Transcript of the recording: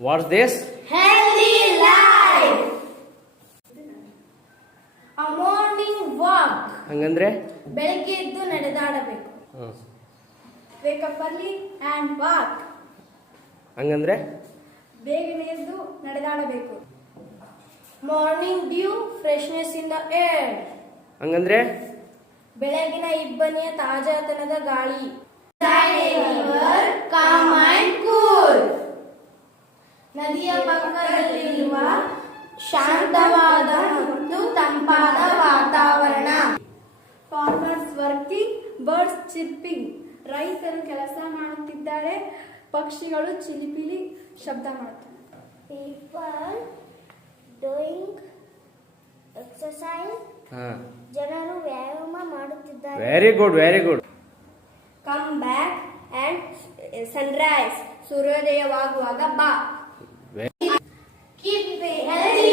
What's this? Healthy life. A morning walk. ಹಂಗಂದ್ರೆ ಬೆಳಗ್ಗೆ ಎದ್ದು ನಡೆದಾಡಬೇಕು. Wake up early and walk. ಹಂಗಂದ್ರೆ ಬೇಗನೆ ಎದ್ದು ನಡೆದಾಡಬೇಕು. Morning dew, freshness in the air. ಹಂಗಂದ್ರೆ ಬೆಳಗಿನ ಇಬ್ಬನಿಯ ತಾಜಾತನದ ಗಾಳಿ. Calm and cool. ನದಿಯ ಪಕ್ಕದಲ್ಲಿರುವ ಶಾಂತವಾದ ಮತ್ತು ತಂಪಾದ ವಾತಾವರಣ. Farmers working, birds chirping. ರೈತರು ಕೆಲಸ ಮಾಡುತ್ತಿದ್ದಾರೆ, ಪಕ್ಷಿಗಳು ಚಿಲಿಪಿಲಿ ಶಬ್ದ ಮಾಡುತ್ತಿದ್ದಾರೆ. People doing exercise. ಜನರು ವ್ಯಾಯಾಮ ಮಾಡುತ್ತಿದ್ದಾರೆ. Very good, very good. Come back and sunrise. ಸೂರ್ಯೋದಯವಾಗುವಾಗ ಬಾ. Keep healthy.